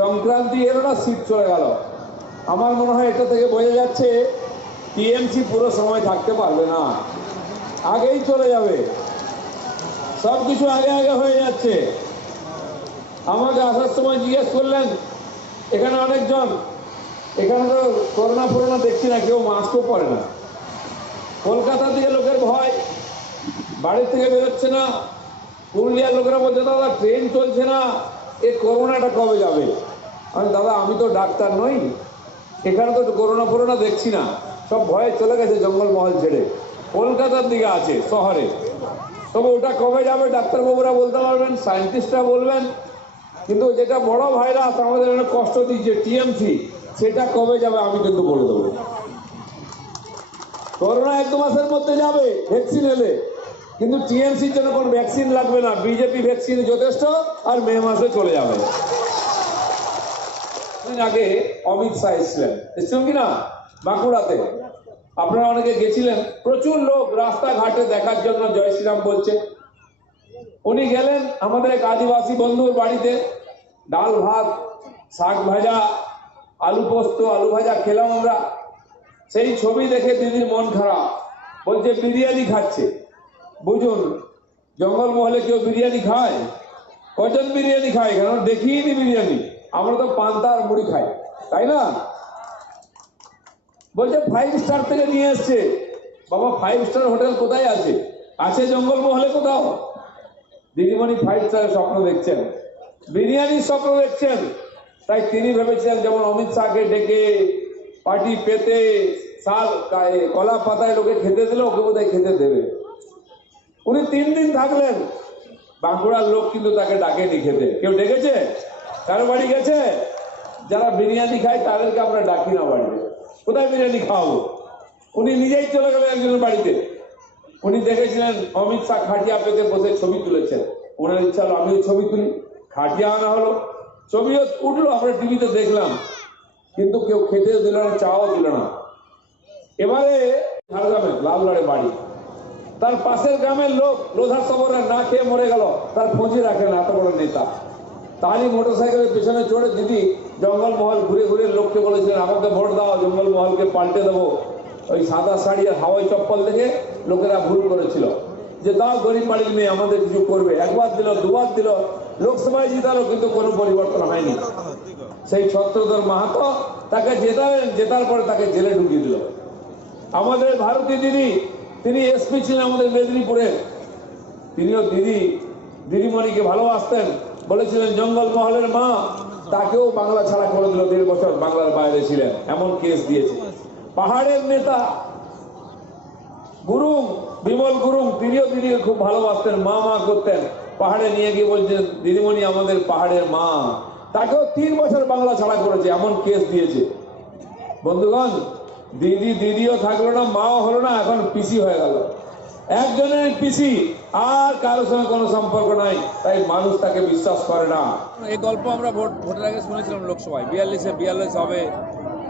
সংক্রান্তি এলো না, শীত চলে গেল। আমার মনে হয় এটা থেকে বোঝা যাচ্ছে টিএমসি পুরো সময় থাকতে পারবে না, আগেই চলে যাবে। সব কিছু আগে আগে হয়ে যাচ্ছে। আমাকে আসার সময় জিজ্ঞেস করলেন, এখানে অনেকজন, এখানে তো করোনা ফোরোনা দেখছি না, কেউ মাস্কও পরে না। কলকাতা থেকে লোকের ভয়, বাড়ির থেকে বেরোচ্ছে না। পুরুলিয়ার লোকেরা বলছে দাদা ট্রেন চলছে না, এই করোনাটা কবে যাবে? আমি দাদা আমি তো ডাক্তার নই, এখানে তো করোনা ফোরোনা দেখছি না, সব ভয়ে চলে গেছে জঙ্গলমহল ছেড়ে, কলকাতার দিকে আছে শহরে। তবে ওটা কবে যাবে ডাক্তারবাবুরা বলতে পারবেন, সায়েন্টিস্টরা বলবেন। কিন্তু যেটা বড় ভাইরাস আমাদের অনেক কষ্ট দিচ্ছে টিএমসি, সেটা কবে যাবে আমি কিন্তু বলে দেবো। করোনা 1-2 মাসের মধ্যে যাবে ভ্যাকসিন এলে, কিন্তু টিএমসির জন্য কোনো ভ্যাকসিন লাগবে না, বিজেপি ভ্যাকসিন যথেষ্ট, আর মে মাসে চলে যাবে। আগে অমিত শাহ এসেছিলেন কিনা বাঁকুড়াতে, আপনারা অনেকে গেছিলেন। প্রচুর লোক রাস্তাঘাটে দেখার জন্য জয় শ্রীরাম বলছে। উনি গেলেন আমাদের এক আদিবাসী বন্ধুর বাড়িতে, ডাল ভাত, শাক ভাজা, আলু পোস্ত, আলু ভাজা খেলাম আমরা। সেই ছবি দেখে দিদির মন খারাপ, বলছে বিরিয়ানি খাচ্ছে। বুঝুন, জঙ্গলমহলে কেউ বিরিয়ানি খায়? কজন বিরিয়ানি খায়? কারণ দেখিয়ে নি বিরিয়ানি, আমরা তো পান্তা আর মুড়ি খাই, তাই না? বলছে 5 স্টার থেকে নিয়ে এসছে। বাবা 5 স্টার হোটেল কোথায় আছে? আছে জঙ্গলমহলে কোথাও? দিদিমণি 5 স্টারের স্বপ্ন দেখছেন, বিরিয়ানির স্বপ্ন দেখছেন। তাই তিনি ভেবেছিলেন যেমন অমিত শাহকে ডেকে পার্টি পেতে শাল কলা পাতায় লোকে খেতে দিলে ওকে বোধহয় খেতে দেবে। উনি 3 দিন থাকলেন, বাঁকুড়ার লোক কিন্তু তাকে ডাকেনি খেতে। কেউ ডেকেছে? কারো বাড়ি গেছে? যারা বিরিয়ানি খায় তাদেরকে আমরা ডাকি না বাড়িতে, কোথায় বিরিয়ানি খাওয়াবো? উনি নিজেই চলে গেলেন একজনের বাড়িতে। উনি দেখেছিলেন অমিত শাহ খাটিয়া পেতে বসে ছবি তুলেছেন, ওনার ইচ্ছা হলো আমিও ছবি তুলি। খাটিয়া আনা হলো, ছবিও উঠলো, আমরা টিভিতে দেখলাম, কিন্তু কেউ খেতে দিল না, চাও দিল না। এবারে ঝাড়গ্রামে লালগড়ে বাড়ি, তার পাশের গ্রামের লোক লোধা সবরে না খেয়ে মরে গেল, তার খোঁজই রাখে না, এত বড় নেতা। তারই মোটরসাইকেলের পেছনে চড়ে দিদি জঙ্গলমহল ঘুরে ঘুরে লোককে বলেছিলেন আমাকে ভোট দাও, জঙ্গলমহলকে পাল্টে দেবো। ওই সাদা শাড়ি আর হাওয়াই চপ্পল দেখে লোকেরা ভুল করেছিল যে দাও গরিব বাড়ির মেয়ে আমাদের কিছু করবে। একবার দিল, দুবার দিল, লোকসভায় জিতালো, কিন্তু কোনো পরিবর্তন হয়নি। সেই ছত্রধর মাহাতো তাকে জেতালেন, জেতার পরে তাকে জেলে ঢুকিয়ে দিল। আমাদের ভারতী দিদি, তিনি এসপি ছিলেন আমাদের মেদিনীপুরের, তিনিও দিদিমণিকে ভালোবাসতেন, বলেছিলেন জঙ্গলমহলের মা, তাকেও বাংলা ছাড়া করে দিল, 1.5 বছর বাংলার বাইরে ছিলেন, এমন কেস দিয়েছে। পাহাড়ের নেতা গুরুং, বিমল গুরুং, তিনিও দিদিকে খুব ভালোবাসতেন, মা মা করতেন। পাহাড়ে নিয়ে গিয়ে বলছেন দিদিমণি আমাদের পাহাড়ের মা, তাকেও 3 বছর বাংলা ছাড়া করেছে, এমন কেস দিয়েছে। বন্ধুগণ, দিদিও থাকলো না, মাও হলো না, এখন পিসি হয়ে গেল। একজনের পিসি, আর কারোর সঙ্গে কোনো সম্পর্ক নাই, তাই মানুষ তাকে বিশ্বাস করে না। এই গল্প আমরা ভোটের আগে শুনেছিলাম লোকসভায়, 42 হবে,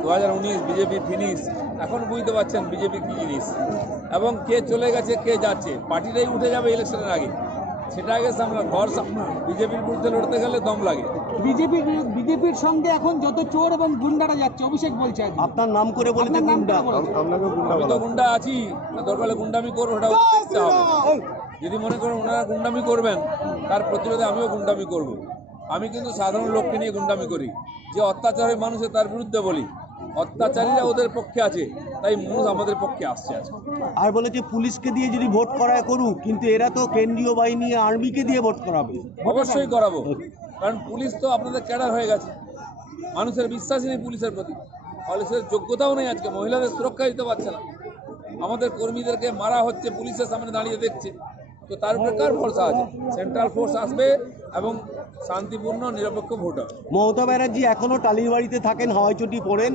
2019 বিজেপি ফিনিশ। এখন বুঝতে পারছেন বিজেপি কি জিনিস, এবং কে চলে গেছে কে যাচ্ছে। পার্টিটাই উঠে যাবে ইলেকশনের আগে, সেটা আগে সামলা। ঘর বিজেপির বিরুদ্ধে লড়তে গেলে দম লাগে। বিজেপির সঙ্গে এখন যত চোর এবং গুন্ডারা যাচ্ছে, অভিষেক বলছে আপনার নাম করে বলেছে গুন্ডা। আমি তো গুন্ডা আছি, দরকার গুন্ডামি করবো, ওটা দেখতে হবে। যদি মনে করেন ওনারা গুন্ডামি করবেন, তার প্রতিরোধে আমিও গুন্ডামি করব। আমি কিন্তু সাধারণ লোককে নিয়ে গুন্ডামি করি, যে অত্যাচারী মানুষে তার বিরুদ্ধে বলি। অত্যাচারীরা ওদের পক্ষে আছে, তাই মানুষ আমাদের পক্ষে আসছে আজকে। আর বলেছে পুলিশকে দিয়ে যদি ভোট করায় করুক, কিন্তু এরা তো কেন্দ্রীয় বাহিনী আর্মিকে দিয়ে ভোট করাবে। অবশ্যই করাবো, কারণ পুলিশ তো আপনাদের ক্যাডার হয়ে গেছে, মানুষের বিশ্বাসই নেই পুলিশের প্রতি, পুলিশের যোগ্যতাও নেই। আজকে মহিলাদের সুরক্ষা দিতে পারছে না, আমাদের কর্মীদেরকে মারা হচ্ছে, পুলিশের সামনে দাঁড়িয়ে দেখছে, তো তার উপরে কার ভরসা আছে? সেন্ট্রাল ফোর্স আসবে এবং শান্তিপূর্ণ নিরপেক্ষ ভোট হবে। মমতা ব্যানার্জি এখনো টালির বাড়িতে থাকেন, হাওয়াই চটি পড়েন,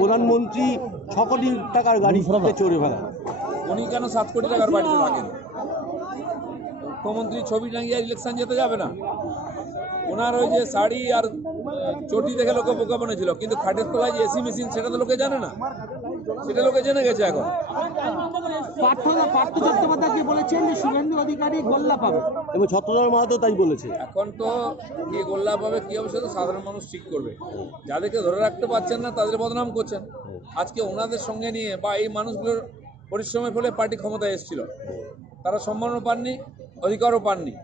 প্রধানমন্ত্রী 6 কোটি টাকার গাড়ি চড়ে বেড়ান। উনি কেন 7 কোটি টাকার বাড়িতে থাকেন? মুখ্যমন্ত্রী ছবি টাঙিয়ে ইলেকশন যেতে যাবে না। ওনার ওই যে শাড়ি আর চটি দেখে লোকে বোকা বনেছিল, কিন্তু খাটের তলায় যে এসি মেশিন সেটা তো লোকে জানে না, সেটা লোকে জেনে গেছে এখন। পার্থ চট্টোপাধ্যায় যে বলেছেন যে শুভেন্দু অধিকারী গোল্লা পাবে, এবং ছত্রধর মাহাতো তাই বলেছে। এখন তো কে গোল্লা পাবে কি হবে সেটা সাধারণ মানুষ ঠিক করবে। যাদেরকে ধরে রাখতে পারছেন না তাদের বদনাম করছেন। আজকে ওনাদের সঙ্গে নিয়ে বা এই মানুষগুলোর পরিশ্রমের ফলে পার্টি ক্ষমতায় এসেছিল, তারা সম্মানও পাননি, অধিকারও পাননি।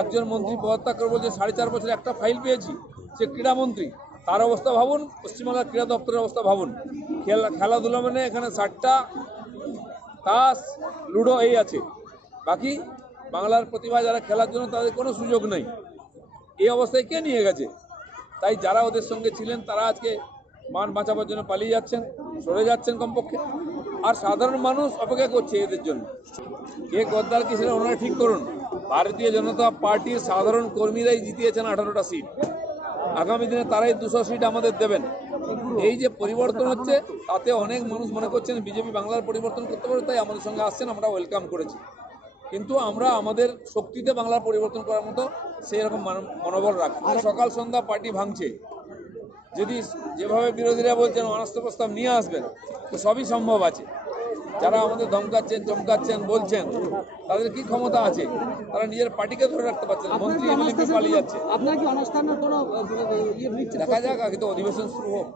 একজন মন্ত্রী পদত্যাগ করে বলছে 4.5 বছর একটা ফাইল পেয়েছি, সে ক্রীড়ামন্ত্রী, তার অবস্থা ভাবুন, পশ্চিমবাংলার ক্রীড়া দপ্তরের অবস্থা ভাবুন। খেলাধুলা মানে এখানে 60টা তাস লুডো এই আছে, বাকি বাংলার প্রতিভা যারা খেলার জন্য তাদের কোনো সুযোগ নেই। এই অবস্থায় কে নিয়ে গেছে? তাই যারা ওদের সঙ্গে ছিলেন তারা আজকে মান বাঁচাবার জন্য পালিয়ে যাচ্ছেন, সরে যাচ্ছেন কমপক্ষে, আর সাধারণ মানুষ অপেক্ষা করছে এদের জন্য। কে গদ্দার কি সেটা ওনারা ঠিক করুন। ভারতীয় জনতা পার্টির সাধারণ কর্মীরাই জিতিয়েছেন 18টা সিট, আগামী দিনে তারাই 200 সিট আমাদের দেবেন। এই যে পরিবর্তন হচ্ছে তাতে অনেক মানুষ মনে করছেন বিজেপি বাংলার পরিবর্তন করতে পারে, তাই আমাদের সঙ্গে আসছেন, আমরা ওয়েলকাম করেছি। কিন্তু আমরা আমাদের শক্তিতে বাংলার পরিবর্তন করার মতো সেই রকম মনোবল রাখি। সকাল সন্ধ্যা পার্টি ভাঙছে, যদি যেভাবে বিরোধীরা বলছেন অনাস্থা প্রস্তাব নিয়ে আসবেন, তো সবই সম্ভব আছে। যারা আমাদের ধমকাচ্ছেন, চমকাচ্ছেন, বলছেন, তাদের কি ক্ষমতা আছে? তারা নিজের পার্টিকে ধরে রাখতে পারছে না, মন্ত্রী এমএলএ পালিয়ে যাচ্ছে। আপনার কি অনাস্থানের কোনো দেখা যাক, আগে তো অধিবেশন শুরু হোক।